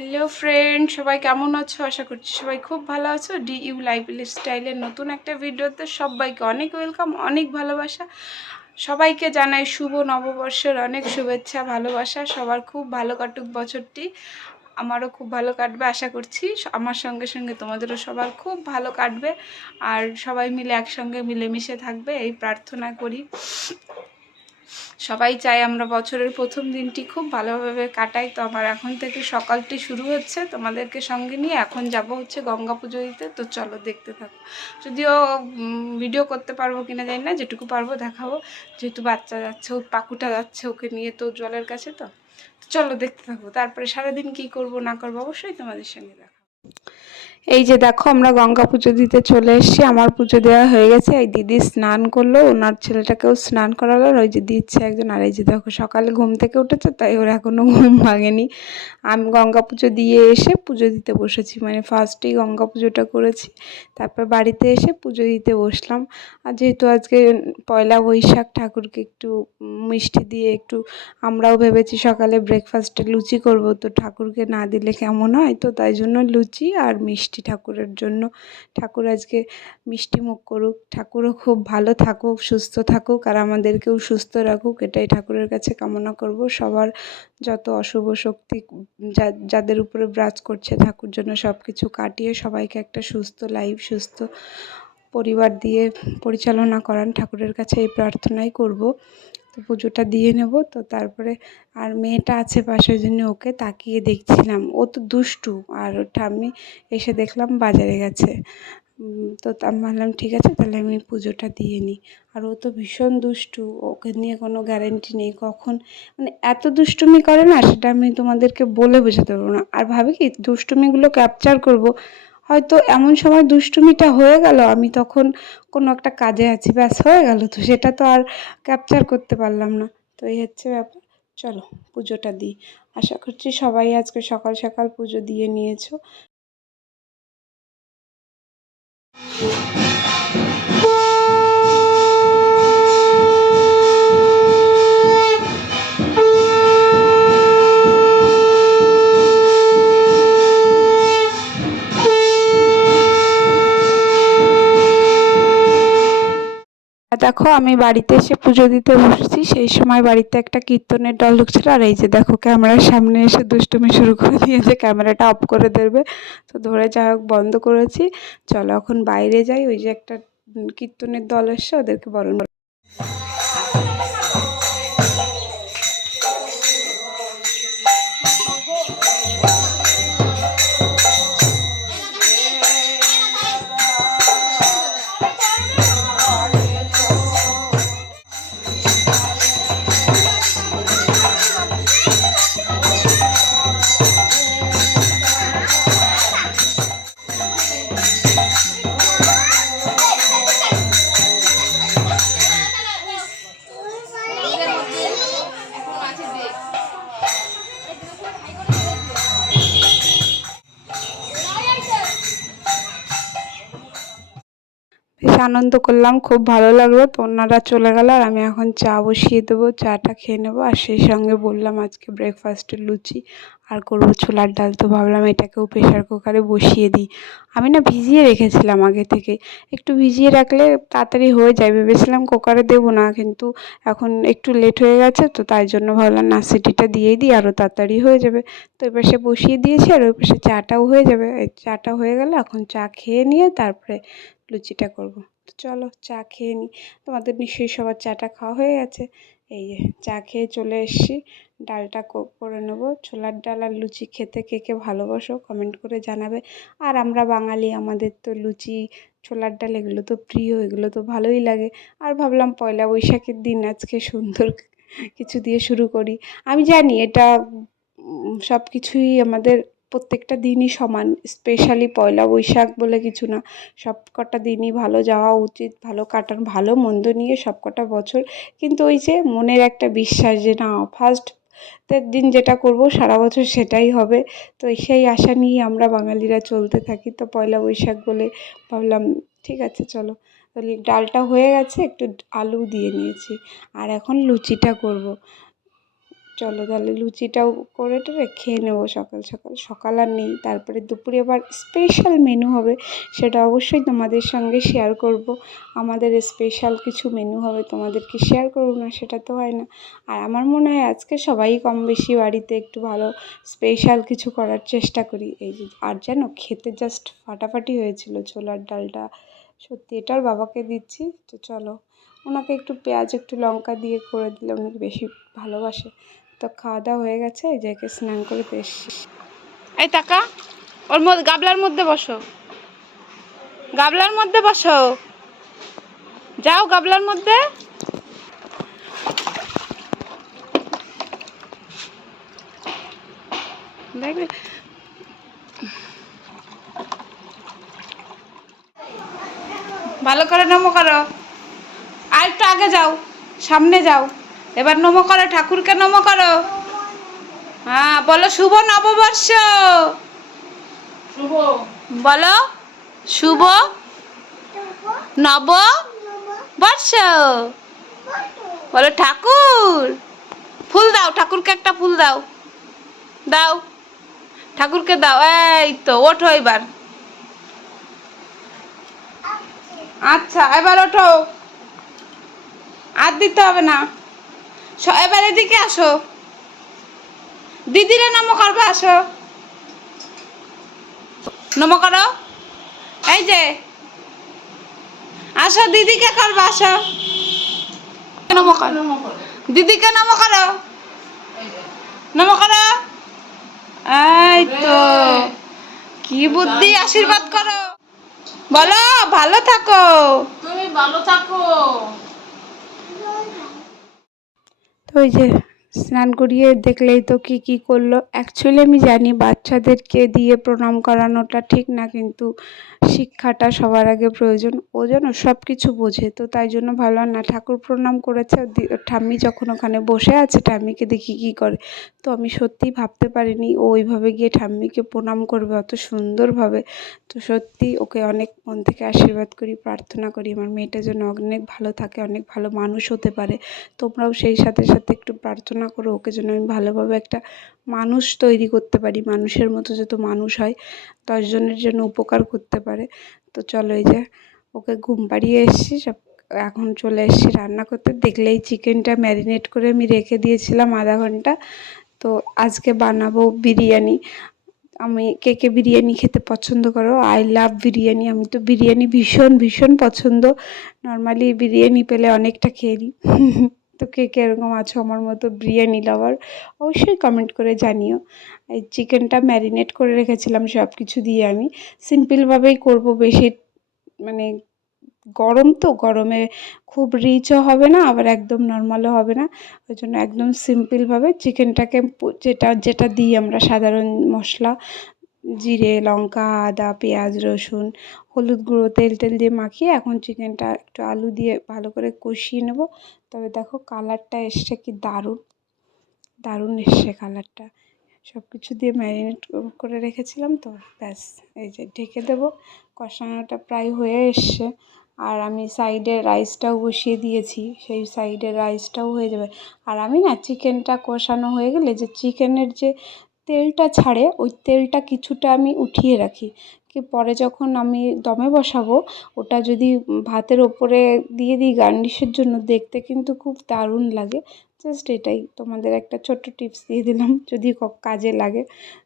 Hello friend, সবাই কেমন আছো? আশা করছি সবাই খুব ভালো আছো। ডিইউ লাইফস্টাইলের নতুন একটা ভিডিওতে সবাইকে অনেক ওয়েলকাম, অনেক ভালোবাসা। সবাইকে জানাই শুভ নববর্ষের অনেক শুভেচ্ছা, ভালোবাসা। সবার খুব ভালো কাটুক বছরটি, আমারও খুব ভালো কাটবে আশা করছি। আমার সঙ্গে সঙ্গে তোমাদেরও সবার খুব ভালো কাটবে, আর সবাই মিলে একসঙ্গে মিলেমিশে থাকবে এই প্রার্থনা করি। সবাই চাই আমরা বছরের প্রথম দিনটি খুব ভালোভাবে কাটাই। তো আমার এখন থেকে সকালটি শুরু হচ্ছে তোমাদেরকে সঙ্গে নিয়ে। এখন যাব হচ্ছে গঙ্গা পুজো দিতে। তো চলো দেখতে থাকো। যদিও ভিডিও করতে পারবো কিনা জানি না, যেটুকু পারবো দেখাবো। যেহেতু বাচ্চা যাচ্ছে, ওর পাকুটা যাচ্ছে ওকে নিয়ে তো জলের কাছে। তো চলো দেখতে থাকবো। তারপরে সারাদিন কি করব না করবো অবশ্যই তোমাদের সঙ্গে দেখাবো। এই যে দেখো, আমরা গঙ্গা পুজো দিতে চলে এসেছি। আমার পুজো দেওয়া হয়ে গেছে। এই দিদি স্নান করলো, ওনার ছেলেটাকেও স্নান করালো। আর ওই যে দিচ্ছে একজন। আর এই যে দেখো, সকালে ঘুম থেকে উঠেছে, তাই ওর এখনও ঘুম ভাঙেনি। আমি গঙ্গা পুজো দিয়ে এসে পুজো দিতে বসেছি, মানে ফার্স্টেই গঙ্গা পুজোটা করেছি, তারপর বাড়িতে এসে পুজো দিতে বসলাম। আর যেহেতু আজকে পয়লা বৈশাখ, ঠাকুরকে একটু মিষ্টি দিয়ে একটু, আমরাও ভেবেছি সকালে ব্রেকফাস্টে লুচি করব। তো ঠাকুরকে না দিলে কেমন হয়, তো তাই জন্য লুচি আর মিষ্টি ঠাকুরের জন্য। ঠাকুর আজকে মিষ্টি মুখ করুক, ঠাকুরও খুব ভালো থাকুক, সুস্থ থাকুক, আর আমাদেরকেও সুস্থ রাখুক, এটাই ঠাকুরের কাছে কামনা করব। সবার যত অশুভ শক্তি যাদের উপরে বিরাজ করছে, ঠাকুর জন্য সব কিছু কাটিয়ে সবাইকে একটা সুস্থ লাইফ, সুস্থ পরিবার দিয়ে পরিচালনা করান, ঠাকুরের কাছে এই প্রার্থনাই করব। তো পুজোটা দিয়ে নেব। তো তারপরে আর মেয়েটা আছে পাশে, জন্য ওকে তাকিয়ে দেখছিলাম। ও তো দুষ্টু, আর ওর ঠাম্মি এসে দেখলাম বাজারে গেছে। তো আমি ভাবলাম ঠিক আছে, তাহলে আমি পুজোটা দিয়ে নিই। আর ও তো ভীষণ দুষ্টু, ওকে নিয়ে কোনো গ্যারেন্টি নেই কখন মানে এত দুষ্টুমি করে না, সেটা আমি তোমাদেরকে বলে বোঝাতে পারবো না। আর ভাবি কি দুষ্টুমিগুলো ক্যাপচার করব, হয়তো এমন সময় দুষ্টুমিটা হয়ে গেল, আমি তখন কোনো একটা কাজে আছি, ব্যাস হয়ে গেল। তো সেটা তো আর ক্যাপচার করতে পারলাম না। তো এই হচ্ছে ব্যাপার। চলো পুজোটা দিই। আশা করছি সবাই আজকে সকাল সকাল পুজো দিয়ে নিয়েছো। দেখো, আমি বাড়িতে এসে পুজো দিতে বসেছি, সেই সময় বাড়িতে একটা কীর্তনের দল ঢুকছিল। আর এই যে দেখো, ক্যামেরার সামনে এসে দুষ্টুমি শুরু করে দিয়েছে, ক্যামেরাটা অফ করে দেবে। তো ধরে যা হোক বন্ধ করেছি। চলো এখন বাইরে যাই। ওই যে একটা কীর্তনের দল এসছে, ওদেরকে বরণ। বেশ আনন্দ করলাম, খুব ভালো লাগলো। তো ওনারা চলে গেল, আর আমি এখন চা বসিয়ে দেবো, চাটা খেয়ে নেবো। আর সেই সঙ্গে বললাম আজকে ব্রেকফাস্টে লুচি আর করবো ছোলার ডাল। তো ভাবলাম এটাকেও প্রেশার কুকারে বসিয়ে দিই। আমি না ভিজিয়ে রেখেছিলাম আগে থেকে, একটু ভিজিয়ে রাখলে তাড়াতাড়ি হয়ে যায়। ভেবেছিলাম কুকারে দেবো না, কিন্তু এখন একটু লেট হয়ে গেছে, তো তাই জন্য ভাবলাম না, সিটিটা দিয়েই দিই, আরও তাড়াতাড়ি হয়ে যাবে। তো এ পাশে বসিয়ে দিয়েছি, আর ওই পাশে চাটাও হয়ে যাবে। এই চাটা হয়ে গেলে এখন চা খেয়ে নিয়ে তারপরে লুচিটা করব। তো চলো চা খেয়ে নিই। তোমাদের নিশ্চয়ই সবার চাটা খাওয়া হয়ে গেছে। এই যে চা খেয়ে চলে এসেছি, ডালটা করে নেবো। ছোলার ডাল আর লুচি খেতে কে কে ভালোবাসো কমেন্ট করে জানাবে। আর আমরা বাঙালি, আমাদের তো লুচি, ছোলার ডাল এগুলো তো প্রিয়, এগুলো তো ভালোই লাগে। আর ভাবলাম পয়লা বৈশাখের দিন আজকে সুন্দর কিছু দিয়ে শুরু করি। আমি জানি এটা সব কিছুই আমাদের প্রত্যেকটা দিনই সমান, স্পেশালি পয়লা বৈশাখ বলে কিছু না। সব কটা দিনই ভালো যাওয়া উচিত, ভালো কাটান, ভালো মন্দ নিয়ে সব কটা বছর। কিন্তু ওই যে মনের একটা বিশ্বাস যে না, ফার্স্টের দিন যেটা করব সারা বছর সেটাই হবে। তো সেই আশা নিয়ে আমরা বাঙালিরা চলতে থাকি। তো পয়লা বৈশাখ বলে ভাবলাম ঠিক আছে চলো। তাহলে ডালটা হয়ে গেছে, একটু আলু দিয়ে নিয়েছি, আর এখন লুচিটা করব। চলো তাহলে লুচিটাও করে টেরে খেয়ে নেবো সকাল সকাল। সকাল আর নেই, তারপরে দুপুরে আবার স্পেশাল মেনু হবে, সেটা অবশ্যই তোমাদের সঙ্গে শেয়ার করব। আমাদের স্পেশাল কিছু মেনু হবে, তোমাদেরকে শেয়ার করবো না সেটা তো হয় না। আর আমার মনে হয় আজকে সবাই কম বেশি বাড়িতে একটু ভালো স্পেশাল কিছু করার চেষ্টা করি। এই যে আর যেন খেতে জাস্ট ফাটাফাটি হয়েছিল ছোলার ডালটা, সত্যি। এটার বাবাকে দিচ্ছি, তো চলো ওনাকে একটু পেঁয়াজ একটু লঙ্কা দিয়ে করে দিলে উনি বেশি ভালোবাসে। তো খাওয়া দাওয়া হয়ে গেছে, এই যে স্নান করে এসছি। এই টাকা ওর মধ্যে গাবলার মধ্যে বসো, গাবলার মধ্যে বসো, যাও গাবলার মধ্যে। দেখবে ভালো করে নমো করো, আর একটু আগে যাও, সামনে যাও, এবার নমো করো, ঠাকুরকে নমো করো। হ্যাঁ বলো শুভ নববর্ষ, শুভ বলো, শুভ নববর্ষ বলো। ঠাকুর ফুল দাও, ঠাকুরকে একটা ফুল দাও, দাও ঠাকুরকে দাও। এই তো ওঠো এবার, আচ্ছা এবার ওঠো, আর দিতে হবে না। এবার এদিকে আসো, দিদিরে নমো করবে, আসো নমো করো। এই যে আসো, দিদিকে করবে, আসো নমো করো, দিদিকে নমো করো, নমো করো। এই তো কি বুদ্ধি, আশীর্বাদ করো, বলো ভালো থাকো, তুমি ভালো থাকো। তো ওই যে স্নান করিয়ে দেখলেই তো কি কি করলো। অ্যাকচুয়ালি আমি জানি বাচ্চাদেরকে দিয়ে প্রণাম করানোটা ঠিক না, কিন্তু শিক্ষাটা সবার আগে প্রয়োজন। ও যেন সব কিছু বোঝে, তো তাই জন্য ভাবলাম না, ঠাকুর প্রণাম করেছে, ঠাম্মি যখন ওখানে বসে আছে ঠাম্মিকে দেখি কী করে। তো আমি সত্যিই ভাবতে পারিনি ও ওইভাবে গিয়ে ঠাম্মিকে প্রণাম করবে অত সুন্দরভাবে। তো সত্যি ওকে অনেক মন থেকে আশীর্বাদ করি, প্রার্থনা করি আমার মেয়েটা যেন অনেক ভালো থাকে, অনেক ভালো মানুষ হতে পারে। তোমরাও সেই সাথে সাথে একটু প্রার্থনা করো ওকে যেন আমি ভালোভাবে একটা মানুষ তৈরি করতে পারি, মানুষের মতো যত মানুষ হয় 10 জনের জন্য উপকার করতে পারে। তো চলো এই যে ওকে ঘুম পাড়িয়ে এসেছি, সব এখন চলে এসেছি রান্না করতে। দেখলেই চিকেনটা ম্যারিনেট করে আমি রেখে দিয়েছিলাম আধা ঘন্টা। তো আজকে বানাবো বিরিয়ানি। আমি কে কে বিরিয়ানি খেতে পছন্দ করো, আই লাভ বিরিয়ানি। আমি তো বিরিয়ানি ভীষণ ভীষণ পছন্দ, নর্মালি বিরিয়ানি পেলে অনেকটা খেয়ে নিই। তো কে কে এরকম আছো আমার মতো বিরিয়ানি লাভার, অবশ্যই কমেন্ট করে জানিও। এই চিকেনটা ম্যারিনেট করে রেখেছিলাম সব কিছু দিয়ে, আমি সিম্পলভাবেই করব, বেশি মানে গরম তো, গরমে খুব রিচও হবে না আবার একদম নর্মালও হবে না, ওই জন্য একদম সিম্পলভাবে চিকেনটাকে যেটা যেটা দিই আমরা সাধারণ মশলা, জিরে লঙ্কা আদা পেঁয়াজ রসুন হলুদ গুঁড়ো তেল টেল দিয়ে মাখিয়ে এখন চিকেনটা একটু আলু দিয়ে ভালো করে কষিয়ে নেব। তবে দেখো কালারটা এসছে কি দারুণ, দারুণ এসছে কালারটা। সব কিছু দিয়ে ম্যারিনেট করে রেখেছিলাম, তো ব্যাস এই যে ঢেকে দেবো। কষানোটা প্রায় হয়ে এসছে, আর আমি সাইডে রাইসটাও বসিয়ে দিয়েছি, সেই সাইডে রাইসটাও হয়ে যাবে। আর আমি না চিকেনটা কষানো হয়ে গেলে যে চিকেনের যে তেলটা ছাড়ে, ওই তেলটা কিছুটা আমি উঠিয়ে রাখি, কি পরে যখন আমি দমে বসাবো ওটা যদি ভাতের ওপরে দিয়ে দিই গার্নিশের জন্য, দেখতে কিন্তু খুব দারুণ লাগে। জাস্ট এটাই তোমাদের একটা ছোট্ট টিপস দিয়ে দিলাম, যদি কাজে লাগে।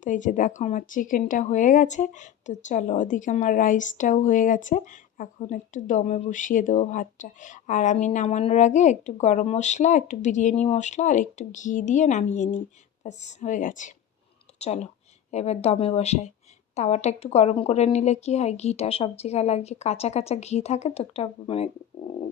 তো এই যে দেখো আমার চিকেনটা হয়ে গেছে, তো চলো ওদিকে আমার রাইসটাও হয়ে গেছে, এখন একটু দমে বসিয়ে দেবো ভাতটা। আর আমি নামানোর আগে একটু গরম মশলা একটু বিরিয়ানি মশলা আর একটু ঘি দিয়ে নামিয়ে নিই, ব্যাস হয়ে গেছে। চলো এবার দমে বসাই। তাওয়াটা একটু গরম করে নিলে কি হয়, ঘিটা সব জায়গায় লাগে, কাঁচা কাঁচা ঘি থাকে তো একটা মানে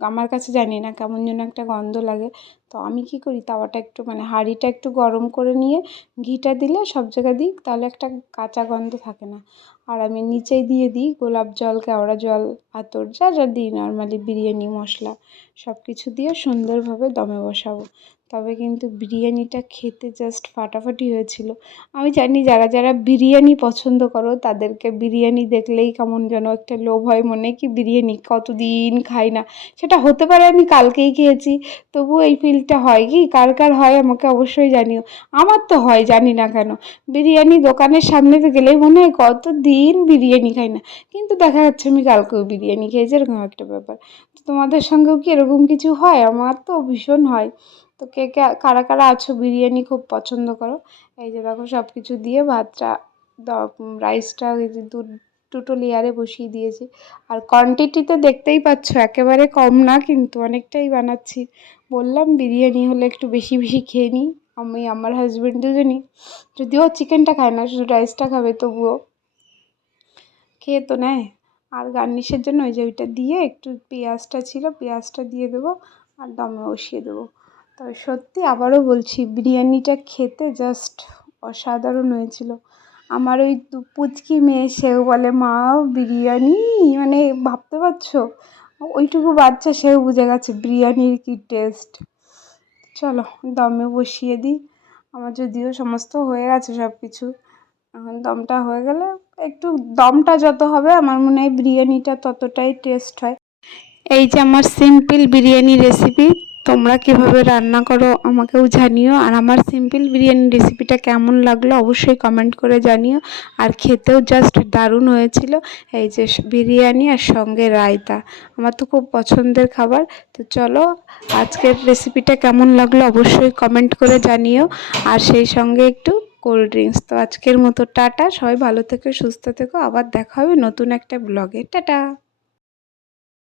আমার কাছে জানি না কেমন যেন একটা গন্ধ লাগে। তো আমি কি করি, তাওয়াটা একটু মানে হাঁড়িটা একটু গরম করে নিয়ে ঘিটা দিলে সব জায়গায় দিই, তাহলে একটা কাঁচা গন্ধ থাকে না। আর আমি নিচেই দিয়ে দিই গোলাপ জল কেওড়া জল আতর যা যা দিই নর্মালি বিরিয়ানি মশলা, সব কিছু দিয়ে সুন্দরভাবে দমে বসাবো। তবে কিন্তু বিরিয়ানিটা খেতে জাস্ট ফাটাফাটি হয়েছিল। আমি জানি যারা যারা বিরিয়ানি পছন্দ করো তাদেরকে বিরিয়ানি দেখলেই কেমন যেন একটা লোভ হয় মনে, কি বিরিয়ানি কতদিন খাই না। সেটা হতে পারে আমি কালকেই খেয়েছি, তবুও এই ফিলটা বিরিয়ানিটা হয় কি, কার কার হয় আমাকে অবশ্যই জানিও। আমার তো হয়, জানি না কেন। বিরিয়ানি দোকানের সামনে তো গেলেই মনে হয় কতদিন বিরিয়ানি খাই না, কিন্তু দেখা যাচ্ছে আমি কালকেও বিরিয়ানি খেয়েছি, এরকম একটা ব্যাপার। তো তোমাদের সঙ্গেও কি এরকম কিছু হয়? আমার তো ভীষণ হয়। তো কে কে কারা কারা আছো বিরিয়ানি খুব পছন্দ করো? এই যে দেখো সব কিছু দিয়ে ভাতটা, রাইসটা ওই যে দুটো লেয়ারে বসিয়ে দিয়েছি। আর কোয়ান্টিটিতে দেখতেই পাচ্ছ একেবারে কম না, কিন্তু অনেকটাই বানাচ্ছি। বললাম বিরিয়ানি হলে একটু বেশি বেশি খেয়ে নিই। আমি আমার হাজব্যান্ড দুজনই, যদিও চিকেনটা খায় না, শুধু রাইসটা খাবে, তবুও খেয়ে তো নেয়। আর গার্নিশের জন্য ওই যে ওইটা দিয়ে একটু পেঁয়াজটা ছিল, পেঁয়াজটা দিয়ে দেবো আর দমে বসিয়ে দেবো। তবে সত্যি আবারও বলছি, বিরিয়ানিটা খেতে জাস্ট অসাধারণ হয়েছিল। আমার ওই পুচকি মেয়ে, সেও বলে মা বিরিয়ানি, মানে ভাবতে পারছো ওইটুকু বাচ্চা সেও বুঝে গেছে বিরিয়ানির কি টেস্ট। চলো দমে বসিয়ে দিই। আমার যদিও সমস্ত হয়ে গেছে সব কিছু, এখন দমটা হয়ে গেলে, একটু দমটা যত হবে আমার মনে হয় বিরিয়ানিটা ততটাই টেস্ট হয়। এই যে আমার সিম্পল বিরিয়ানি রেসিপি, তোমরা কিভাবে রান্না করো আমাকেও জানিও। আর আমার সিম্পল বিরিয়ানি রেসিপিটা কেমন লাগলো অবশ্যই কমেন্ট করে জানিও। আর খেতেও জাস্ট দারুণ হয়েছিল। এই যে বিরিয়ানি আর সঙ্গে রায়তা, আমার তো খুব পছন্দের খাবার। তো চলো, আজকের রেসিপিটা কেমন লাগলো অবশ্যই কমেন্ট করে জানিও। আর সেই সঙ্গে একটু কোল্ড ড্রিঙ্কস। তো আজকের মতো টাটা, সবাই ভালো থেকো, সুস্থ থেকো, আবার দেখা হবে নতুন একটা ব্লগে। টাটা।